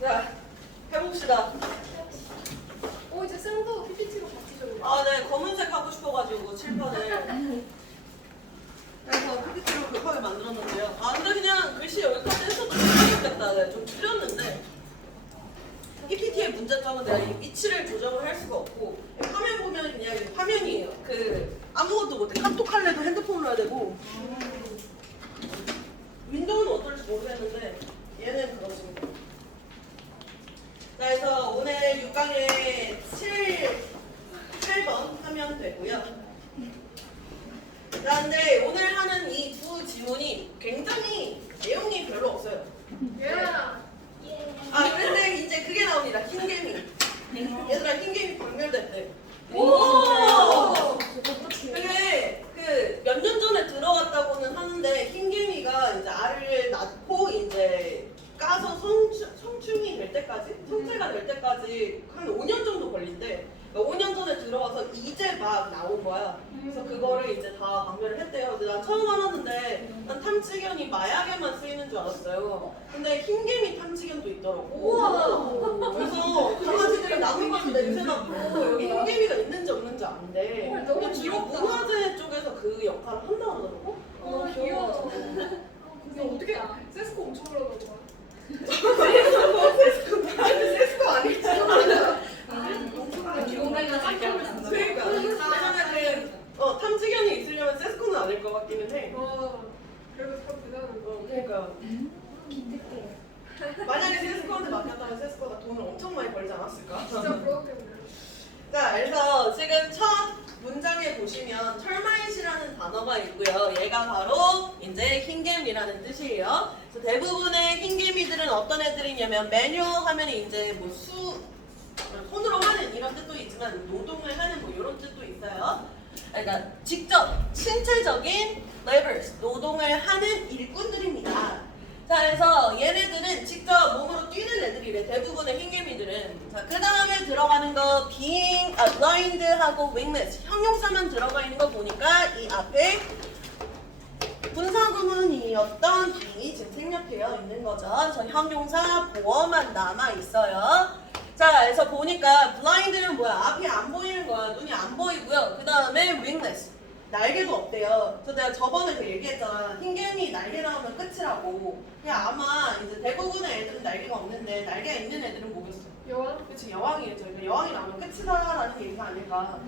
자, 해봅시다. 이제 쌤도 PPT로 바뀌셨네요. 아, 네, 검은색 하고 싶어가지고 칠판을. 그래서 PPT로 급하게 만들었는데요. 아, 근데 그냥 글씨 여기까지 했어도 좋겠다. 네, 좀 줄였는데. PPT의 문제점은 내가 이 위치를 조정을 할 수가 없고, 화면 보면 그냥 화면이에요. 아무것도 못해. 카톡 할래도 핸드폰으로 해야 되고. 윈도우는 어떨지 모르겠는데, 얘는 그렇습니다. 자, 그래서 오늘 6강에 8번 하면 되고요. 자, 근데 오늘 하는 이 두 지문이 굉장히 내용이 별로 없어요. 예. 아, 근데 이제 그게 나옵니다. 흰개미. 얘들아, 흰개미 박멸됐대. 오! 그게 몇 년 전에 들어갔다고는 하는데 흰개미가 이제 알을 낳고 이제 까서 성충이 될 때까지, 성체가 될 때까지 한 5년 정도 걸린대. 그러니까 5년 전에 들어와서 이제 막 나온 거야. 그래서 그거를 이제 다 박멸을 했대요. 근데 난 처음 알았는데 난 탐지견이 마약에만 쓰이는 줄 알았어요. 근데 흰개미 탐지견도 있더라고. 우와. 그래서 강아지들이 나무 가는데 요새 낳고 여기 흰개미가 있는지 없는지 안 돼. 헐, 너무 근데 주로 귀엽다. 문화재 쪽에서 그 역할을 한다고 하더라고. 너무 귀여워. 근데 어떻게 세스코 엄청 올라가는 거야? 세스코 아니지? 그러니까 예전에는 탐지견이 있으려면 세스코는 아닐 것 같기는 해. 그래도 참 대단한 거. 그러니까 만약에 세스코한테 맡겼다면 세스코가 돈을 엄청 많이 벌지 않았을까? 진짜 부럽겠네. 자, 그래서 지금 첫 문장에 보시면 termite이라는 단어가 있고요. 얘가 바로 이제 흰개미라는 뜻이에요. 그래서 대부분의 흰개미들은 어떤 애들이냐면 매뉴얼 하면 이제 뭐 손으로 하는 이런 뜻도 있지만 노동을 하는 뭐 이런 뜻도 있어요. 그러니까 직접 신체적인 labors, 노동을 하는 일꾼들입니다. 자, 그래서 얘네들은 직접 몸으로 뛰는 애들이래. 대부분의 흰개미들은. 자, 그 다음에 들어가는 거 blind하고 wingless. 형용사만 들어가 있는 거 보니까 이 앞에 분사구문이었던 being이 지금 생략되어 있는 거죠. 그래서 형용사 보어만 남아 있어요. 자, 그래서 보니까 blind는 뭐야? 앞이 안 보이는 거야. 눈이 안 보이고요. 그 다음에 wingless. 날개도 없대요. 그래서 내가 저번에 그 얘기했잖아. 흰개미 날개 나오면 끝이라고. 그냥 아마 이제 대부분의 애들은 날개가 없는데 날개가 있는 애들은 뭐겠어? 여왕? 그치, 여왕이겠죠. 그러니까 여왕이 나오면 끝이다라는 얘기가 아닐까.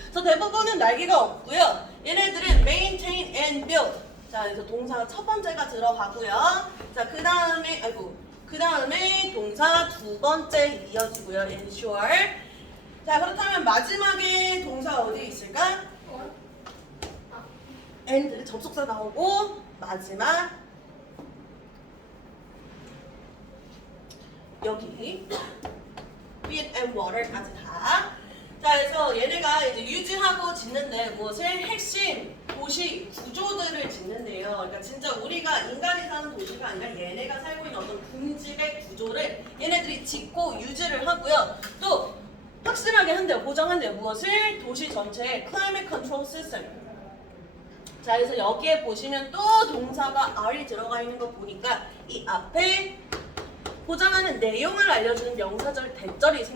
그래서 대부분은 날개가 없고요. 얘네들은 maintain and build. 자, 그래서 동사가 첫 번째가 들어가고요. 자, 그 다음에 동사 두 번째 이어지고요. ensure. 자, 그렇다면 마지막에 동사 어디 있을까? and 접속사 나오고 마지막 여기 feed and water까지 다. 자, 그래서 얘네가 이제 유지하고 짓는데 무엇을 핵심 도시 구조들을 짓는데요. 그러니까 진짜 우리가 인간이 사는 도시가 아니라 얘네가 살고 있는 어떤 군집의 구조를 얘네들이 짓고 유지를 하고요. 또 확실하게 한대요. 보장한대요. 무엇을? 도시 전체의 climate control system. 자, 그래서 여기에 보시면 또 동사가 R이 들어가 있는 거 보니까 이 앞에 보장하는 내용을 알려주는 명사절 대절이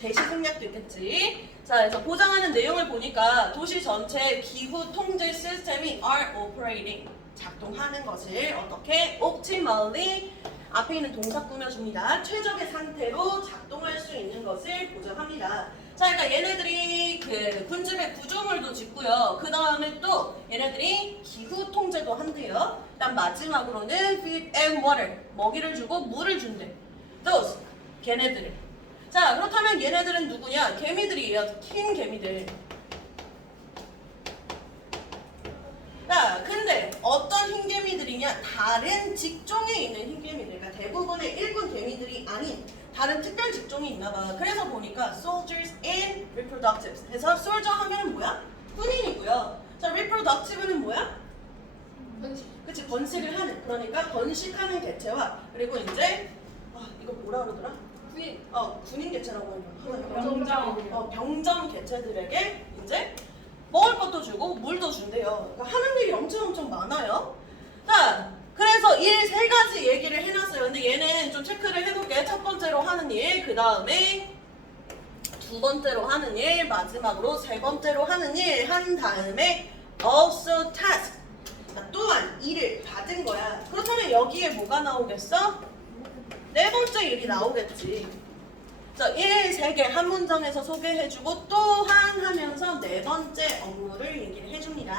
대시 생략도 있겠지. 자, 그래서 보장하는 내용을 보니까 도시 전체의 기후 통제 시스템이 are operating, 작동하는 것을 어떻게 optimally 앞에 있는 동사 꾸며줍니다. 최적의 상태로 작동할 수 있는 것을 보장합니다. 자, 그러니까 얘네들이 그 군집의 구조물도 짓고요. 그 다음에 또 얘네들이 기후 통제도 한대요. 일단 마지막으로는 feed and water, 먹이를 주고 물을 준대. those, 걔네들을. 자, 그렇다면 얘네들은 누구냐? 개미들이에요. 흰 개미들. 자, 근데 어떤 흰개미들이냐? 다른 직종에 있는 흰개미들. 그러니까 대부분의 일군 개미들이 아닌 다른 특별 직종이 있나 봐. 그래서 보니까 soldiers and reproductives. 그래서 soldier 하면은 뭐야? 군인이고요. 자, reproductive는 뭐야? 그치, 번식을 하는. 그러니까 번식하는 개체와 그리고 이제 이거 뭐라 그러더라? 군인 개체라고 하는 병정 개체들에게 이제 먹을 것도 주고 물도 준대요. 그러니까 하는 일이 엄청 많아요. 자, 그래서 일 세 가지 얘기를 해놨어요. 근데 얘는 좀 체크를 해놓을게. 첫 번째로 하는 일, 그 다음에 두 번째로 하는 일, 마지막으로 세 번째로 하는 일 한 다음에 also task. 또한 일을 받은 거야. 그렇다면 여기에 뭐가 나오겠어? 네 번째 일이 나오겠지. 자, 일 세 개 한 문장에서 소개해주고 또한 하면서 네 번째 업무를 얘기를 해줍니다.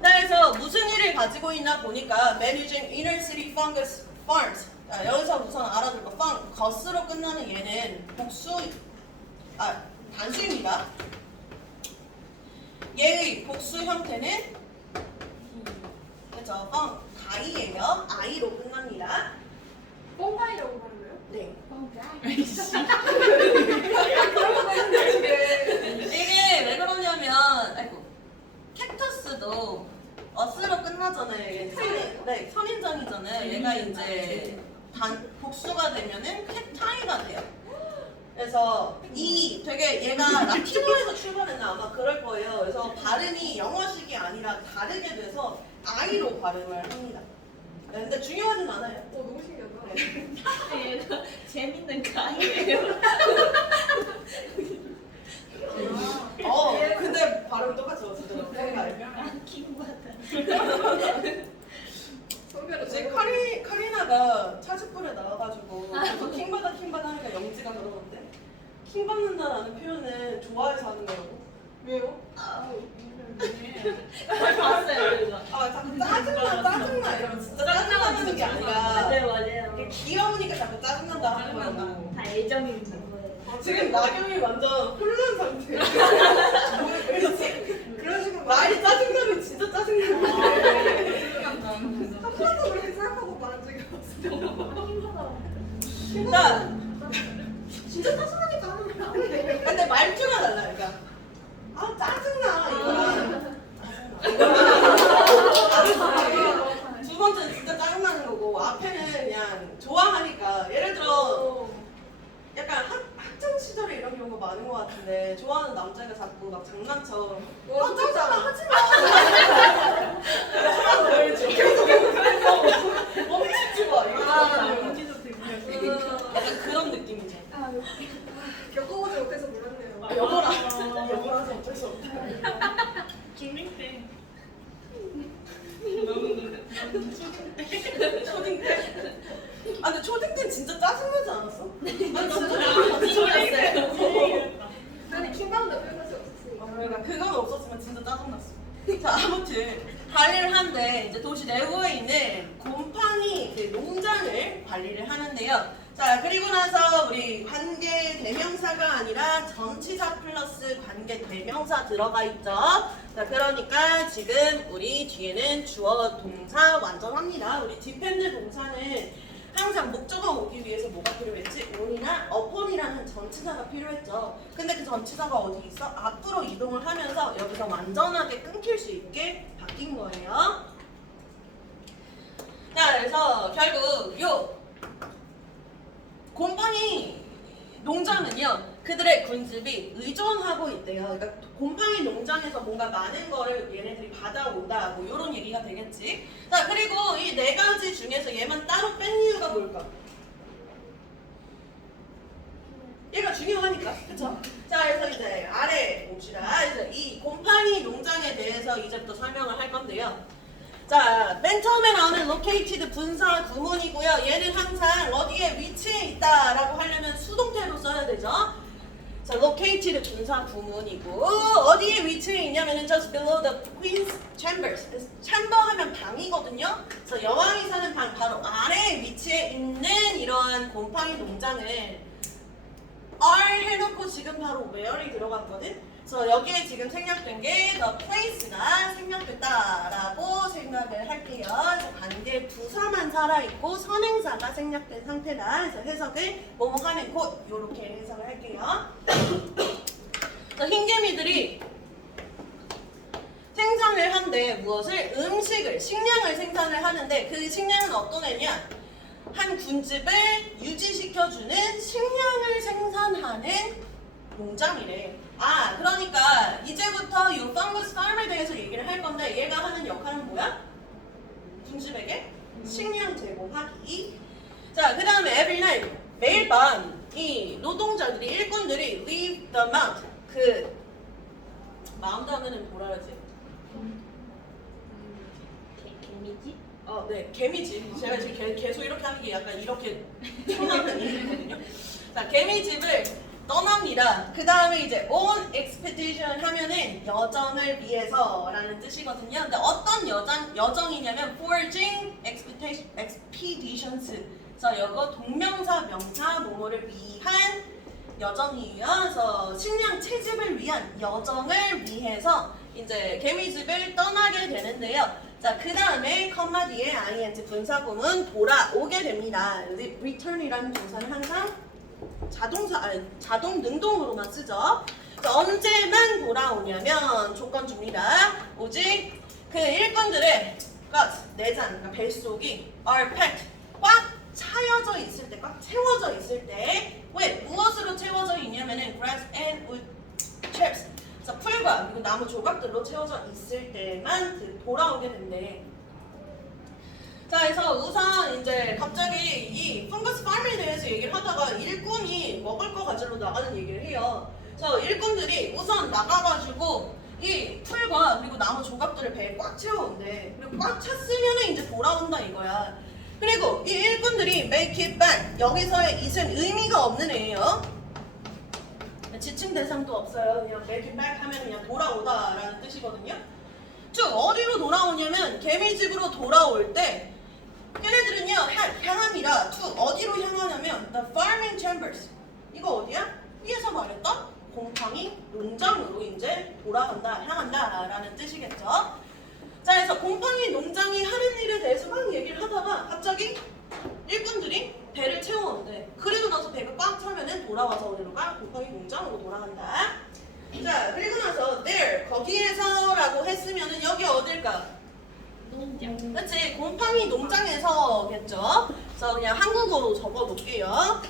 그래서 무슨 일을 가지고 있나 보니까 managing inner city fungus farms. 자, 여기서 우선 알아둘 거 farm, 것으로 끝나는 얘는 단수입니다. 얘의 복수 형태는 그죠? 다이예요. I로 끝납니다. 뻥가이라고 하는 거예요? 네. 네. 이게 왜 그러냐면, 아이고, 캡터스도 어스로 끝나잖아요. 얘 네, 선인장이잖아요. 얘가 이제 복수가 되면은 캡타이가 돼요. 그래서 이 되게 얘가 라틴어에서 출발했나 아마 그럴 거예요. 그래서 발음이 영어식이 아니라 다르게 돼서 I로 발음을 합니다. 네, 근데 중요하진 않아요. 너무 신기하다. 네. 재밌는 가이예요. 근데 발음 똑같죠, 진짜. 이제 카리나가 차즈풀에 나와가지고 계속 킹받아 하니까 영지가 그러는데 킹 받는다라는 표현은 좋아해서 하는 거라고. 왜요? 봤어요 그거. 자꾸 짜증나 이러면 진짜 짜증나는 게 아니라 맞아요. 이게 귀여우니까 자꾸 짜증난다 하는 거라고. 다 애정이 있는 거예요. 지금 나경이 완전 혼란 상태예요. 왜지? 그런 식으로 말이 짜증나면 진짜 짜증나는데 한 번도 그렇게 생각하고 말한 적이 없어요. 진짜 진짜 짜증나니까 하는 거야. 근데 말투가 달라. 그러니까 짜증나 이거랑 두 번째는 진짜 짜증나는 거고 앞에는 그냥 좋아하니까. 예를 들어 약간 학창 시절에 이런 경우가 많은 것 같은데 좋아하는 남자가 자꾸 막 장난쳐. 짜증나 하지 마. 멈추지 마. 약간 그런 느낌이죠. 겪어보지 못해서 몰랐네요. 여보라서 어쩔 수 없다. 중딩 때. 초딩 때? 근데 초딩 때 진짜 짜증나지 않았어? 난 진짜 나는 킹받는다 표현할 수 없었으니까. 그러니까 그건 없었지만 진짜 짜증났어. 자, 아무튼 관리를 하는데 이제 도시 내부에 있는 곰팡이 그 농장을 관리를 하는데요. 자, 그리고 나서 우리 관계 대명사가 아니라 전치사 플러스 관계 대명사 들어가 있죠. 자, 그러니까 지금 우리 뒤에는 주어 동사 완전합니다. 우리 디펜드 동사는 항상 목적어 오기 위해서 뭐가 필요했지? on이나 upon이라는 전치사가 필요했죠. 근데 그 전치사가 어디 있어? 앞으로 이동을 하면서 여기서 완전하게 끊길 수 있게 바뀐 거예요. 자, 그래서 결국 요 곰팡이 농장은요, 그들의 군집이 의존하고 있대요. 그러니까 곰팡이 농장에서 뭔가 많은 거를 얘네들이 받아온다, 뭐 이런 얘기가 되겠지. 자, 그리고 이 네 가지 중에서 얘만 따로 뺀 이유가 뭘까? 얘가 중요하니까, 그쵸? 자, 그래서 이제 아래 봅시다. 이제 이 곰팡이 농장에 대해서 이제부터 설명을 할 건데요. 자, 맨 처음에 나오는 located 분사 구문이고요. 얘는 항상 어디에 위치해 있다라고 하려면 수동태로 써야 되죠. 자, located 분사 구문이고 어디에 위치해 있냐면은 just below the queen's chambers. chamber 하면 방이거든요. 그래서 여왕이 사는 방 바로 아래에 위치해 있는 이러한 곰팡이 농장을 R 해놓고 지금 바로 where이 들어갔거든. 그래서 여기에 지금 생략된 게 the place가 생략됐다라고 생각을 할게요. 그래서 관계 부사만 살아있고 선행사가 생략된 상태다. 그래서 해석을 뭐뭐 하는 곳 이렇게 해석을 할게요. 흰개미들이 생산을 한데 무엇을? 음식을, 식량을 생산을 하는데 그 식량은 어떤 애냐? 한 군집을 유지시켜주는 식량을 생산하는 농장이래. 그러니까 이제부터 이 펑거스 팜에 대해서 얘기를 할 건데 얘가 하는 역할은 뭐야? 군집에게 식량 제공하기. 자, 그 다음에 every night, 매일 밤 이 노동자들이, 일꾼들이 leave the mount, 그 마운트 하면은 뭐라 하지? 개미지? 네, 개미집. 제가 지금 계속 이렇게 하는 게 약간 이렇게 튀어나오는 이유거든요. 자, 개미집을 떠납니다. 그 다음에 이제 on expedition 하면은 여정을 위해서라는 뜻이거든요. 근데 어떤 여정이냐면 foraging expeditions. 그래서 이거 동명사 명사 뭐뭐를 위한 여정이어서 식량 채집을 위한 여정을 위해서 이제 개미집을 떠나게 되는데요. 자, 그 다음에 컴마 뒤에 ing 분사구문 돌아오게 됩니다. return이라는 동사는 항상 자동 능동으로만 쓰죠. 자, 언제만 돌아오냐면 조건 줍니다. 오직 그 일꾼들의 내장, 그러니까 뱃속이 are packed, 꽉 차여져 있을 때, 꽉 채워져 있을 때, 왜 무엇으로 채워져 있냐면은 grass and wood chips, 그래서 풀과 그리고 나무 조각들로 채워져 있을 때만 돌아오게 된대. 자, 그래서 우선 이제 갑자기 이 펑거스 파밍에 대해서 얘기를 하다가 일꾼이 먹을 거 가지러 나가는 얘기를 해요. 그래서 일꾼들이 우선 나가가지고 이 풀과 그리고 나무 조각들을 배에 꽉 채워온대. 그리고 꽉 찼으면 이제 돌아온다 이거야. 그리고 이 일꾼들이 make it back, 여기서의 it은 의미가 없는 애예요. 지칭 대상도 없어요. 그냥 make it back 하면 그냥 돌아오다라는 뜻이거든요. 즉 어디로 돌아오냐면 개미집으로 돌아올 때 얘네들은요 향합니다. to 어디로 향하냐면 the farming chambers. 이거 어디야? 위에서 말했던 곰팡이 농장으로 이제 돌아간다, 향한다라는 뜻이겠죠. 자, 그래서 곰팡이 농장이 하는 일에 대해서 막 얘기를 하다가 갑자기 일꾼들이 배를 채워온대. 그리고 나서 배가 꽉 차면은 돌아와서 어디로 가? 곰팡이 농장으로 돌아간다. 자, 그리고 나서 there, 거기에서라고 했으면은 여기 어딜까? 농장. 그치, 곰팡이 농장에서겠죠. 그래서 그냥 한국어로 적어볼게요.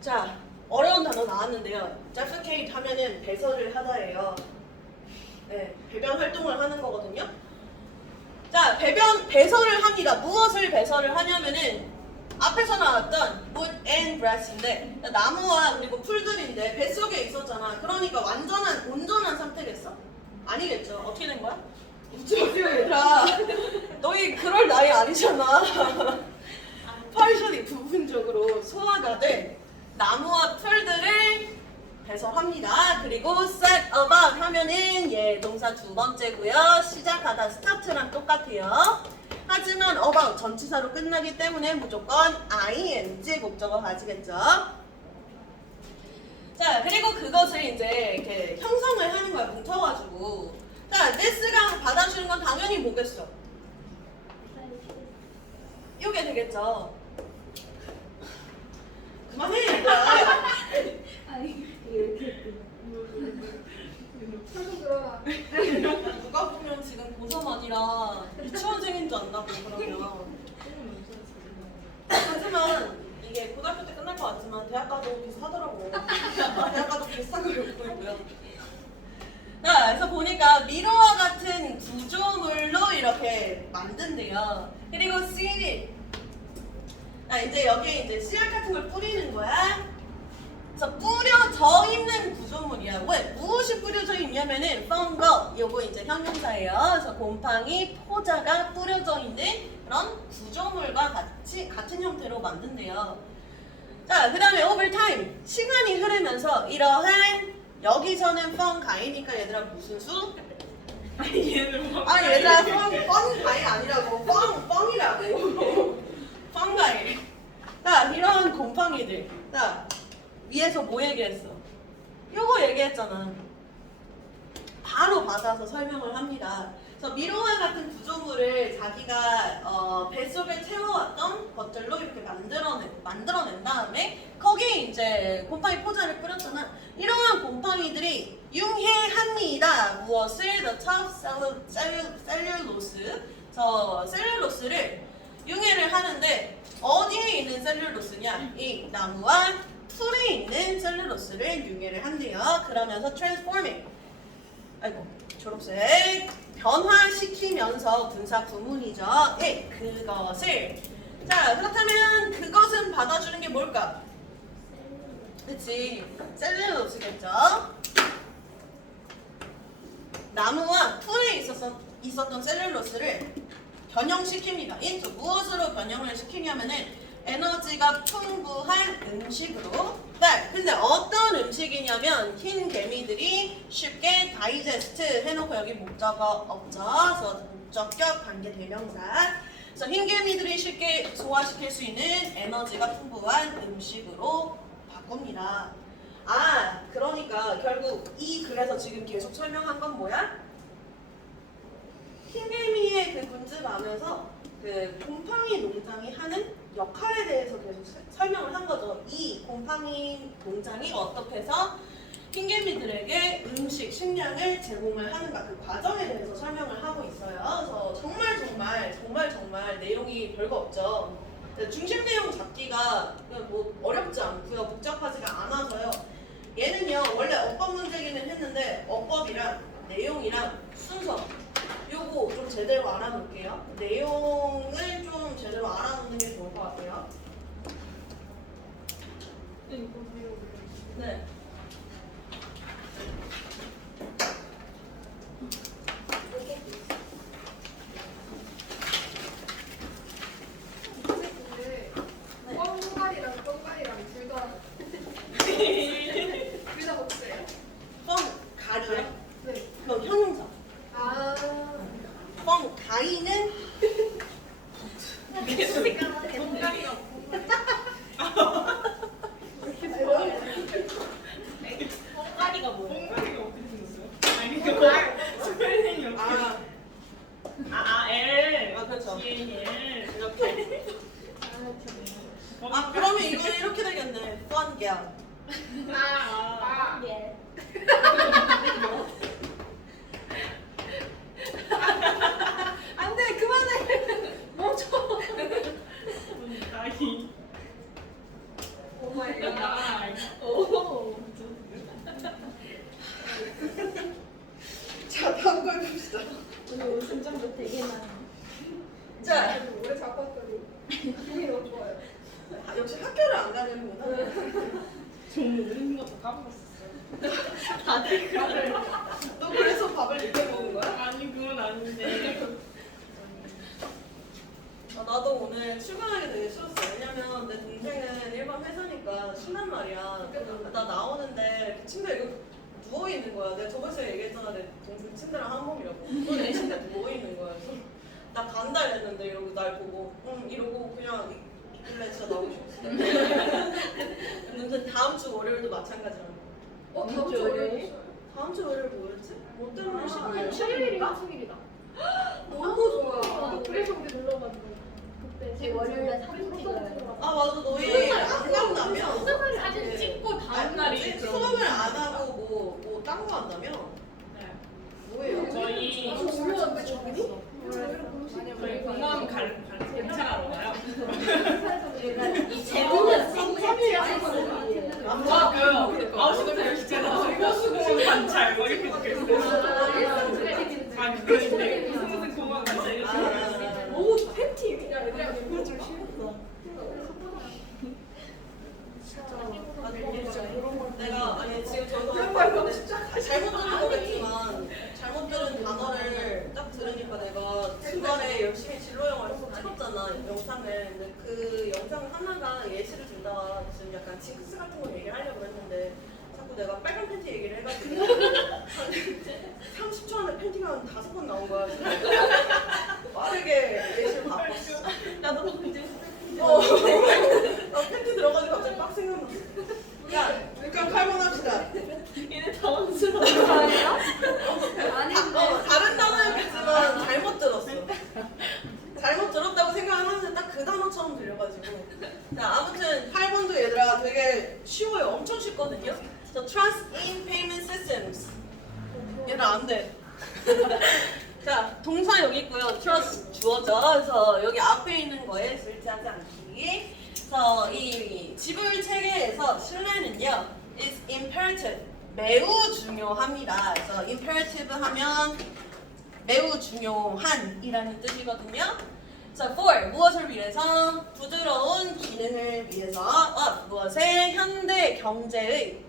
자, 어려운 단어 나왔는데요. defecate 하면은 배설을 하다예요. 네, 배변 활동을 하는 거거든요. 자, 배설을 합니다. 무엇을 배설을 하냐면은 앞에서 나왔던 wood and grass인데 나무와 그리고 풀들인데 뱃속에 있었잖아. 그러니까 온전한 상태겠어? 아니겠죠. 어떻게 된 거야? 우쭈쭈 얘들아, 너희 그럴 나이 아니잖아. partially 부분적으로 소화가 된 나무와 풀들을 배설합니다. 그리고 set about 하면은 동사 두 번째고요. 시작하다 start랑 똑같아요. 하지만 about 전치사로 끝나기 때문에 무조건 ing 목적어 가지겠죠. 자, 그리고 그것을 이제 이렇게 형성을 하는 거야. 뭉쳐가지고. 자, this가 받아주는 건 당연히 뭐겠어? 이게 되겠죠. 그만해 얘들아. 설명 들어라. 누가 보면 지금 고3 아니라 유치원생인 줄 안다고 그러면. 하지만 이게 고등학교 때 끝날 것 같지만 대학 가도 비슷하더라고. 대학 가도 비슷한 걸 입고 있고요. 자, 그래서 보니까 미러와 같은 구조물로 이렇게 만든대요. 그리고 CD. 이제 여기에 이제 씨앗 같은 걸 뿌리는 거야. 그래서 뿌려져 있는 구조물이야. 왜? 무엇이 뿌려져 있냐면은 fungal, 요거 이제 형용사예요. 그래서 곰팡이, 포자가 뿌려져 있는 그런 구조물과 같은 형태로 만든대요. 자, 그 다음에 over time, 시간이 흐르면서 이러한 여기서는 fun가이니까 얘들아 무슨 수? 얘들아 fun가이 아니라고 펑이라고. fun가이. 자, 이러한 곰팡이들. 자, 위에서 뭐 얘기했어? 요거 얘기했잖아. 바로 받아서 설명을 합니다. 그래서 미로와 같은 구조물을 자기가 뱃속에 채워왔던 것들로 이렇게 만들어낸 다음에 거기에 이제 곰팡이 포자를 뿌렸잖아. 이러한 곰팡이들이 융해합니다. 무엇을? The top 셀룰로스. 저 셀룰로스를 융해를 하는데 어디에 있는 셀룰로스냐? 이 나무와 풀에 있는 셀룰로스를 융해를 한대요. 그러면서 transforming. 아이고 초록색 변화시키면서 분사 구문이죠. 예, 그것을. 자, 그렇다면 그것은 받아주는 게 뭘까? 그치, 셀룰로스겠죠. 나무와 풀에 있었던 셀룰로스를 변형시킵니다. into 무엇으로 변형을 시키냐면은 에너지가 풍부한 음식으로. 네, 근데 어떤 음식이냐면 흰 개미들이 쉽게 다이제스트 해놓고 여기 목적어 없죠. 그래서 목적격 관계 대명사. 그래서 흰 개미들이 쉽게 소화시킬 수 있는 에너지가 풍부한 음식으로 바꿉니다. 아, 그러니까 결국 이 글에서 지금 계속 설명한 건 뭐야? 흰개미의 그 군집안에서 그 곰팡이 농장이 하는 역할에 대해서 계속 설명을 한 거죠. 이 곰팡이 농장이 어떻게 해서 흰개미들에게 음식, 식량을 제공을 하는가 그 과정에 대해서 설명을 하고 있어요. 그래서 정말 내용이 별거 없죠. 중심 내용 잡기가 그냥 뭐 어렵지 않고요. 복잡하지가 않아서요. 얘는요 원래 어법 문제기는 했는데 어법이랑 내용이랑 순서 요거 좀 제대로 알아놓을게요. 내용을 좀 제대로 알아놓는 게 좋을 것 같아요. 네. 근데 뻥갈이랑 뻥갈이랑 둘다 먹어요? 뻥 가리요? 네. 그건 형용사. 아. 뻥 가리는 뻥갈이랑 뽕가리가 뭐예요? 뽕가리가 어떻게 생겼어요? 아니 그거 스펠링이 어떻게 L 그렇죠. L 이렇게. 아 그러면 이거는 이렇게 되겠네. Fun girl. 아. 예. 안돼 그만해. 멈춰. 나이 오 마이 갓. 나이 오. 자 다음 걸 봅시다. 오늘 웃음점도 되게 많아. 자 오래 잡고 왔더니 기분이 너무 좋아요. 역시 학교를 안 가는구나. 저 오늘 이런 것도 까먹었었어요. 다들 그래. 너 그래서 밥을 늦게 먹은 거야? 아니 그건 아닌데 나도 오늘 출근하기 되게 싫었어. 왜냐면 내 동생은 일반 회사니까 쉰단 말이야. 나 나오는데 침대에 이거 누워있는 거야. 내가 저번 주에 얘기했잖아. 내 동생 침대랑 한몸이라고. 내 침대에 누워있는 거야. 그래서 나 간다 이랬는데 이러고 날 보고 이러고 그냥 있길래 진짜 나오고 싶었어. 근데 다음 주 월요일도 마찬가지라는 거. 다음 주 월요일. 다음 주 월요일 뭐였지? 뭐 때문에 아, 11일인가? 11일이다. 너무 좋아. 아, 그래서 우리 놀러 가는 그때 제 월요일에 사진 찍어요. 아 맞아 너희 안 간다며? 사진 찍고 다음 날이 그럼. 수업을 안 하고 뭐 딴 거 한다며? 뭐예요? 저희 놀러왔는데 저기? 저희 공원 관찰하러 가요. 이 제목은 생색이야. 아 그래요. 9시부터 10시까지 호수공원 관찰 뭐 이렇게 적혀있어요. 아니 그런데 무슨 공원 관찰 이렇게 적혀있어요. 오 팬티 그냥 애들이랑 놀고 좀 심했어. 내가 아니 지금 그런 말 너무 저도 잘못 들은 거겠지만 잘못 들은 단어를 딱 들으니까 내가 중간에 열심히 진로 영화를 찍었잖아 영상을. 근데 그 영상 하나가 예시를 들다가 지금 약간 징크스 같은 거 얘기를 하려고 했는데 자꾸 내가 빨간 팬티 얘기를 해가지고 30초 안에 팬티가 한 5번 나온 거야. 그래서 빠르게 예시를 바꿨어. 나도 이제 나 팬티 들어가지고 갑자기 빡 생각났어. 야, 그럼 8번 합시다. 얘네 당황스러워. 다른 단어였겠지만 잘못 들었어. 잘못 들었다고 생각하는데 딱 그 단어처럼 들려가지고. 자, 아무튼 8번도 얘들아 되게 쉬워요. 엄청 쉽거든요. So, trust in payment systems. 얘들아 안 돼. 자, 동사 여기 있고요. trust 주어져. 그래서 여기 앞에 있는 거에 쓸데하지 않기. 그래서 이 지불 체계에서 신뢰는요 is imperative 매우 중요합니다. 그래서 imperative 하면 매우 중요한이라는 뜻이거든요. 자, for 무엇을 위해서? 부드러운 기능을 위해서. 무엇의? 현대 경제의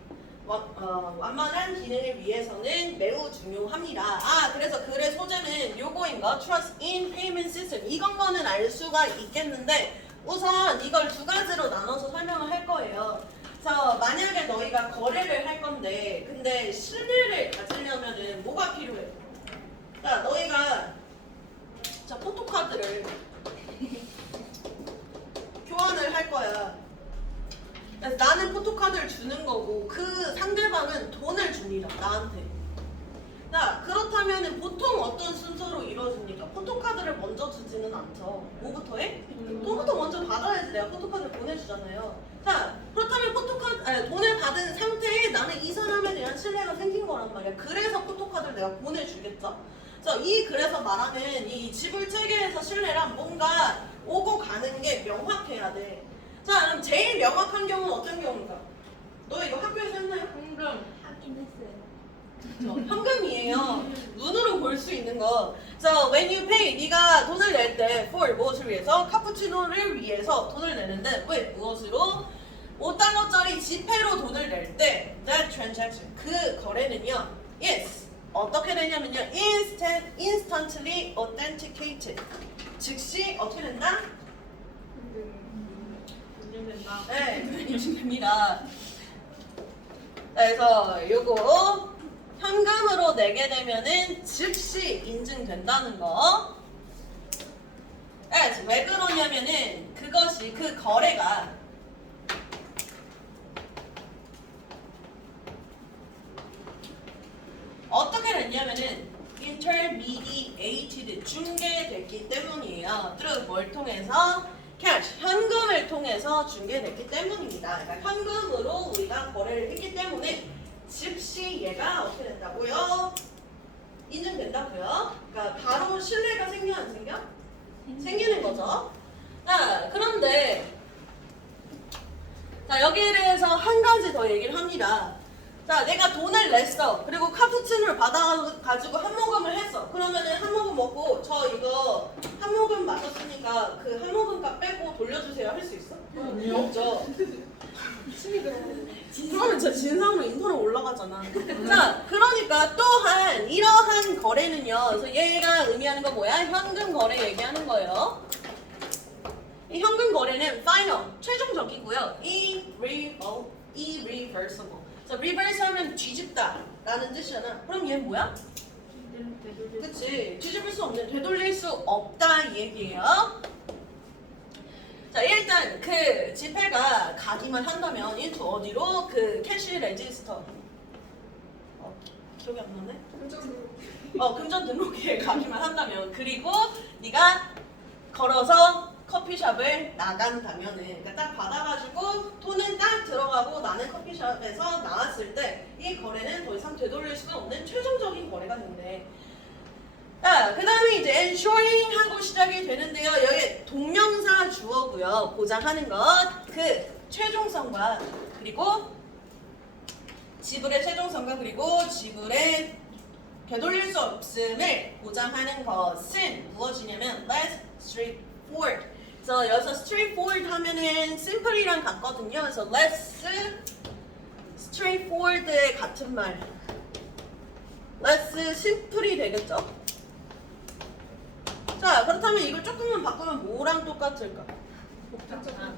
완만한 기능을 위해서는 매우 중요합니다. 그래서 글의 소재는 요거인 거 Trust in Payment System 이건 거는 알 수가 있겠는데 우선 이걸 두 가지로 나눠서 설명을 할 거예요. 그래서 만약에 너희가 거래를 할 건데 근데 신뢰를 가지려면은 뭐가 필요해? 자, 너희가 자 포토카드를 교환을 할 거야. 그래서 나는 포토카드를 주는 거고 그 상대방은 돈을 줍니다. 나한테. 자, 그렇다면 보통 어떤 순서로 이루어집니까? 포토카드를 먼저 주지는 않죠. 뭐부터 해? 돈부터 먼저 받아야지 내가 포토카드를 보내주잖아요. 자, 그렇다면 돈을 받은 상태에 나는 이 사람에 대한 신뢰가 생긴 거란 말이야. 그래서 포토카드를 내가 보내주겠죠. 그래서 이 글에서 말하는 이 지불 체계에서 신뢰란 뭔가 오고 가는 게 명확해야 돼. 자, 그럼 제일 명확한 경우는 어떤 경우인가? 너 이거 학교에서 했나요? 방금 하긴 했어요. 현금이에요. 눈으로 볼 수 있는 거. So when you pay, 네가 돈을 낼 때 for 무엇을 위해서? 카푸치노를 위해서 돈을 내는데 왜 무엇으로? 5달러짜리 지폐로 돈을 낼 때 that transaction 그 거래는요. yes 어떻게 되냐면요. instantly authenticated 즉시 어떻게 된다? 인정된다. 네, 인증됩니다. 그래서 요거 현금으로 내게 되면은 즉시 인증된다는 거. 네, 왜 그러냐면은 그것이 그 거래가 어떻게 됐냐면은 intermediated 중개됐기 때문이에요. through 뭘 통해서? cash 현금을 통해서 중개됐기 때문입니다. 그러니까 현금으로 우리가 거래를 했기 때문에 즉시 얘가 어떻게 된다고요? 인증된다고요? 그러니까 바로 신뢰가 생겨 안 생겨? 생기는 거죠. 자, 그런데 자 여기에 대해서 한 가지 더 얘기를 합니다. 자, 내가 돈을 냈어. 그리고 카푸치노를 받아가지고 한 모금을 했어. 그러면은 한 모금 먹고 저 이거 한 모금 마셨으니까 그 한 모금 값 빼고 돌려주세요 할 수 있어? 없죠. 그러면 진짜 진상으로 인터넷 올라가잖아. 자, 그러니까 또한 이러한 거래는요. 그래서 얘가 의미하는 건 뭐야? 현금 거래 얘기하는 거예요. 이 현금 거래는 final, 최종적이고요. irreversible. 그래서 reverse 하면 뒤집다 라는 뜻이잖아. 그럼 얘는 뭐야? 그치. 뒤집을 수 없는, 되돌릴 수 없다 이 얘기예요. 자, 일단 그 지폐가 가기만 한다면 into 어디로? 그 캐시 레지스터. 기억이 안 나네? 금전 등록에 가기만 한다면 그리고 네가 걸어서 커피숍을 나간다면은 그러니까 딱 받아가지고 돈은 딱 들어가고 나는 커피숍에서 나왔을 때 이 거래는 더 이상 되돌릴 수가 없는 최종적인 거래가 된대. 자, 그 다음에 이제 ensuring 하고 시작이 되는데요. 여기 동명사 주어고요. 보장하는 것, 그 최종성과 그리고 지불의 최종성과 그리고 지불의 되돌릴 수 없음을 보장하는 것은 무엇이냐면 less straightforward. 그래서 여기서 straightforward 하면은 simple이랑 같거든요. 그래서 less straightforward의 같은 말. less simple이 되겠죠? 자, 그렇다면 이걸 조금만 바꾸면 뭐랑 똑같을까?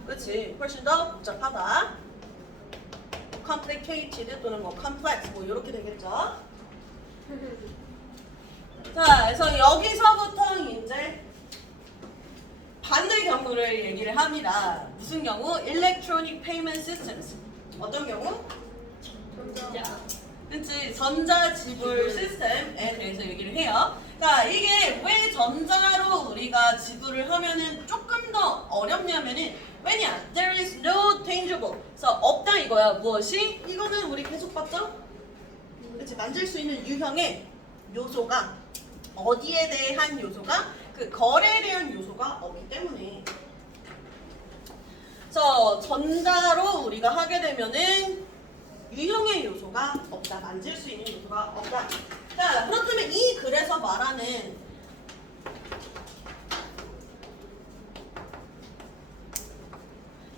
그치? 훨씬 더 복잡하다. complicated 또는 뭐 complex 뭐 이렇게 되겠죠? 자, 그래서 여기서부터 이제 반대 경우를 얘기를 합니다. 무슨 경우? Electronic Payment Systems. 어떤 경우? 그치, 전자지불 시스템에 대해서 얘기를 해요. 자, 이게 왜 전자로 우리가 지불을 하면은 조금 더 어렵냐면은 왜냐? There is no tangible. 그래서 없다 이거야. 무엇이? 이거는 우리 계속 봤죠? 그치, 만질 수 있는 유형의 요소가 어디에 대한 요소가? 그 거래에 대한 요소가 없기 때문에. 전자로 우리가 하게 되면은 유형의 요소가 없다. 만질 수 있는 요소가 없다. 자, 그렇다면 이 글에서 말하는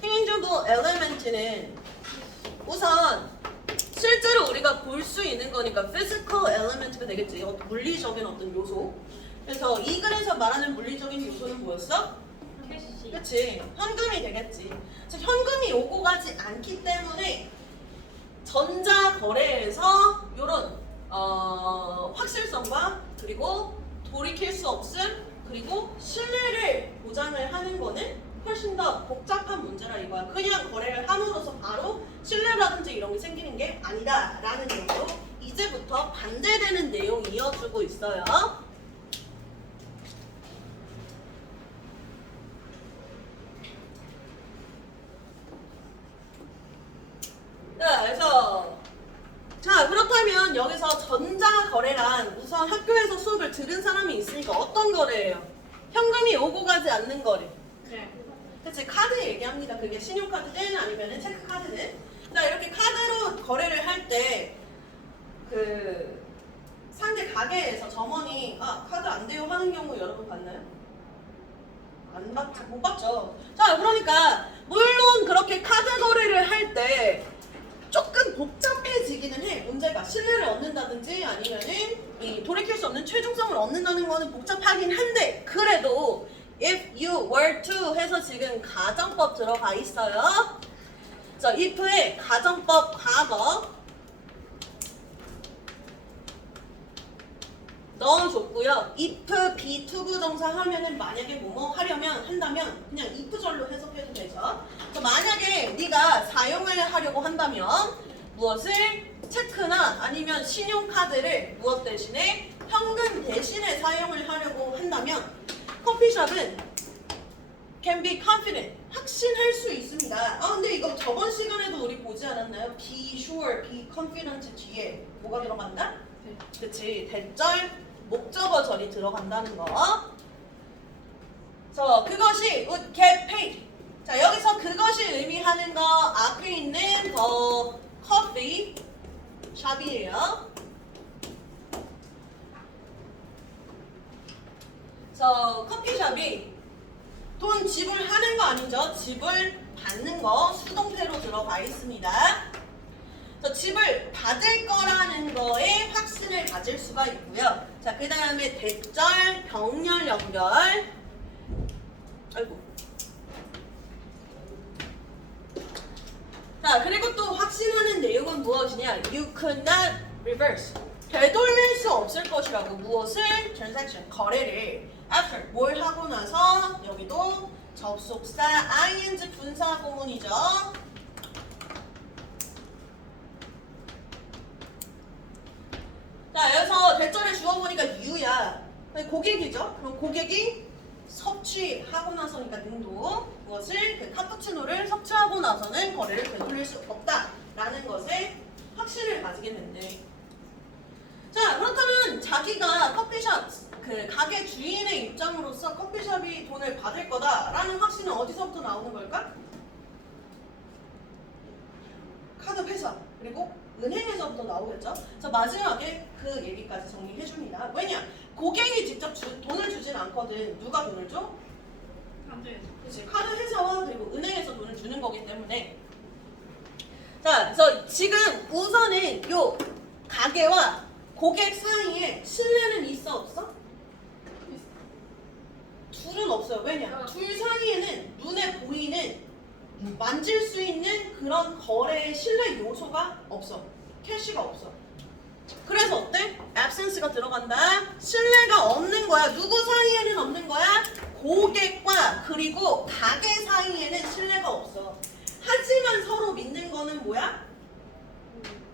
tangible element는 우선 실제로 우리가 볼 수 있는 거니까 physical element가 되겠지. 물리적인 어떤 요소. 그래서 이 글에서 말하는 물리적인 요소는 뭐였어? 캐시. 그치. 현금이 되겠지. 그래서 현금이 오고 가지 않기 때문에 전자 거래에서 이런 확실성과 그리고 돌이킬 수 없음 그리고 신뢰를 보장을 하는 거는 훨씬 더 복잡한 문제라 이거야. 그냥 거래를 함으로써 바로 신뢰라든지 이런 게 생기는 게 아니다라는 내용으로 이제부터 반대되는 내용이 이어지고 있어요. 자, 그렇다면 여기서 전자 거래란 우선 학교에서 수업을 들은 사람이 있으니까 어떤 거래예요? 현금이 오고 가지 않는 거래. 네. 그치, 카드 얘기합니다. 그게 신용카드든 아니면 체크카드든. 자, 이렇게 카드로 거래를 할 때 그 상대 가게에서 점원이 카드 안 돼요 하는 경우 여러분 봤나요? 안 봤죠? 못 봤죠? 자, 그러니까 물론 그렇게 카드 거래를 할 때 조금 복잡해지기는 해. 문제가 신뢰를 얻는다든지 아니면은 이 돌이킬 수 없는 최종성을 얻는다는 거는 복잡하긴 한데 그래도 if you were to 해서 지금 가정법 들어가 있어요. 자, if의 가정법 과거 넣어줬고요. if 비투부정사 하면은 만약에 뭐뭐 하려면 한다면 그냥 if절로 해석해도 되죠. 만약에 네가 사용을 하려고 한다면 무엇을 체크나 아니면 신용카드를 무엇 대신에 현금 대신에 사용을 하려고 한다면 커피숍은 can be confident 확신할 수 있습니다. 근데 이거 저번 시간에도 우리 보지 않았나요? be sure, be confident 뒤에 뭐가 들어간다? 그치, 대절 목적어절이 들어간다는 거. 그것이 would get paid. 자, 여기서 그것이 의미하는 거 앞에 있는 더 커피 샵이에요. 커피숍이 돈 지불하는 거 아니죠? 지불 받는 거 수동태로 들어가 있습니다. 집을 받을 거라는 거에 확신을 가질 수가 있고요. 자, 그 다음에 대절, 병렬 연결. 아이고. 자, 그리고 또 확신하는 내용은 무엇이냐? You could not reverse. 되돌릴 수 없을 것이라고. 무엇을? transaction, 거래를. after, 뭘 하고 나서 여기도 접속사 ing 분사 구문이죠. 자, 여기서 대절에 주어보니까 you야. 고객이죠. 그럼 고객이 섭취하고 나서니까 능도 무엇을? 그 카푸치노를 섭취하고 나서는 거래를 되돌릴 수 없다라는 것에 확신을 가지게 된대. 자, 그렇다면 자기가 커피숍 그 가게 주인의 입장으로서 커피숍이 돈을 받을 거다라는 확신은 어디서부터 나오는 걸까? 카드 회사 그리고 은행에서부터 나오겠죠. 그래서 마지막에 그 얘기까지 정리해 줍니다. 왜냐? 고객이 직접 돈을 주진 않거든. 누가 돈을 줘? 그치, 카드 회사와 그리고 은행에서 돈을 주는 거기 때문에. 자, 그래서 지금 우선은 요 가게와 고객 사이에 신뢰는 있어 없어? 둘은 없어요. 왜냐? 둘 사이에는 눈에 보이는 만질 수 있는 그런 거래의 신뢰 요소가 없어. 캐시가 없어. 그래서 어때? absence가 들어간다. 신뢰가 없는 거야. 누구 사이에는 없는 거야? 고객과 그리고 가게 사이에는 신뢰가 없어. 하지만 서로 믿는 거는 뭐야?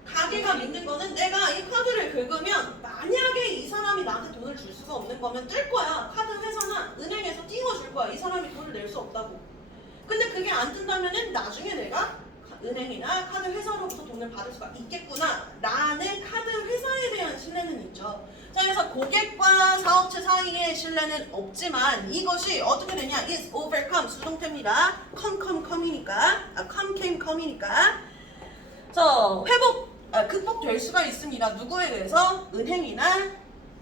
가게가 믿는 거는 내가 이 카드를 긁으면 만약에 이 사람이 나한테 돈을 줄 수가 없는 거면 뜰 거야. 카드 회사나 은행에서 띄워줄 거야. 이 사람이 돈을 낼 수 없다고. 근데 그게 안 뜬다면은 나중에 내가 은행이나 카드 회사로부터 돈을 받을 수가 있겠구나 라는 카드 회사에 대한 신뢰는 있죠. 자, 그래서 고객과 사업체 사이에 신뢰는 없지만 이것이 어떻게 되냐? is overcome 수동태입니다. come이니까 자, 극복될 수가 있습니다. 누구에 의해서? 은행이나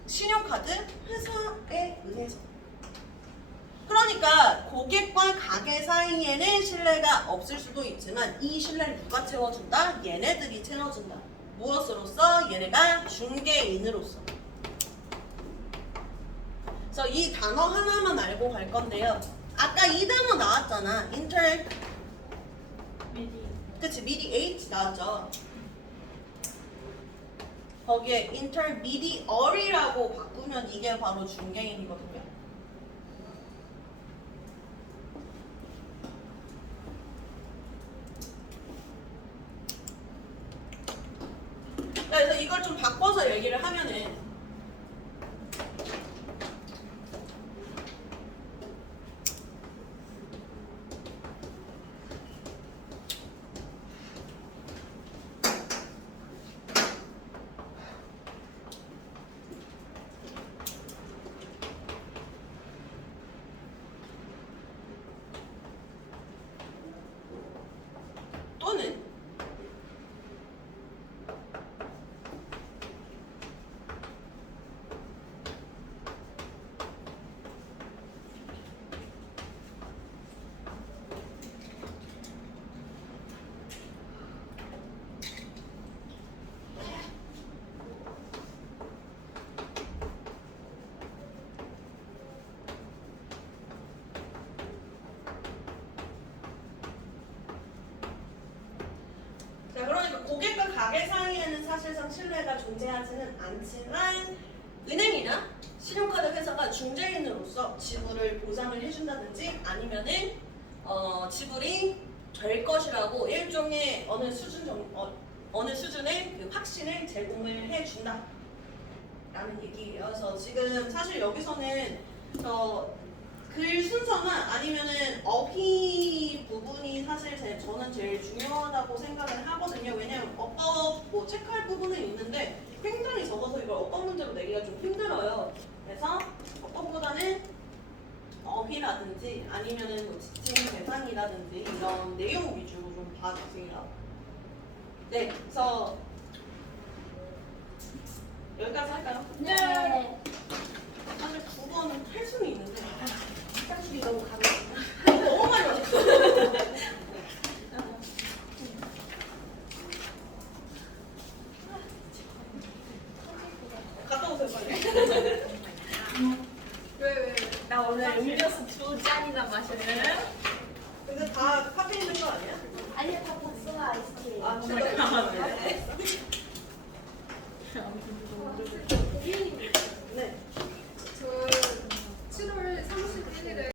신용카드 회사에 의해서. 그러니까 고객과 가게 사이에는 신뢰가 없을 수도 있지만 이 신뢰를 누가 채워준다? 얘네들이 채워준다. 무엇으로서? 얘네가 중개인으로서. 그래서 이 단어 하나만 알고 갈 건데요. 아까 이 단어 나왔잖아. 그치, mediate 나왔죠. 거기에 intermediary라고 바꾸면 이게 바로 중개인이거든요. 그래서 이걸 좀 바꿔서 얘기를 하면은 또는 자, 그러니까 고객과 가게 사이에는 사실상 신뢰가 존재하지는 않지만 은행이나 신용카드 회사가 중개인으로서 지불을 보상을 해준다든지 아니면은 지불이 될 것이라고 일종의 어느 수준의 그 확신을 제공을 해준다 라는 얘기예요. 그래서 지금 사실 여기서는 글 순서나 아니면은 어휘 부분이 사실 저는 제일 중요하다고 생각을 하거든요. 왜냐면 어법 뭐 체크할 부분은 있는데 굉장히 적어서 이걸 어법 문제로 내기가 좀 힘들어요. 그래서 어법보다는 어휘라든지 아니면은 뭐 지침 대상이라든지 이런 내용 위주로 좀 봐주세요. 네, 그래서 여기까지 할까요? 네. 사실 9번은 할 수는 있는데 짱술이 너무 강해. 너무 많이 왔어. 갔다 오세요 빨리. 왜? 나 오늘 음료수 2잔이나 마시는. 근데 다 카페인 든 거 아니야? 아니야, 다 복숭아 아이스크림. 아 진짜?